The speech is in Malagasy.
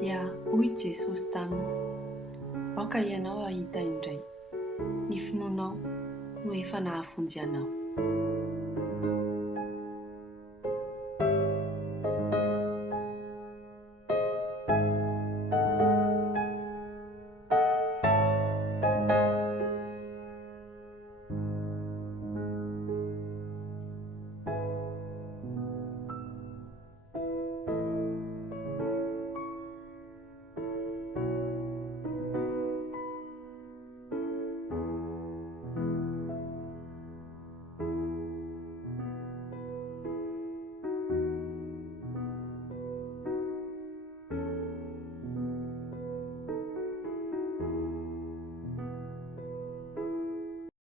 dia hoy Jesosy taminy, aoka ianao ahita indray, ny finoanao no efa nahavonjy anao.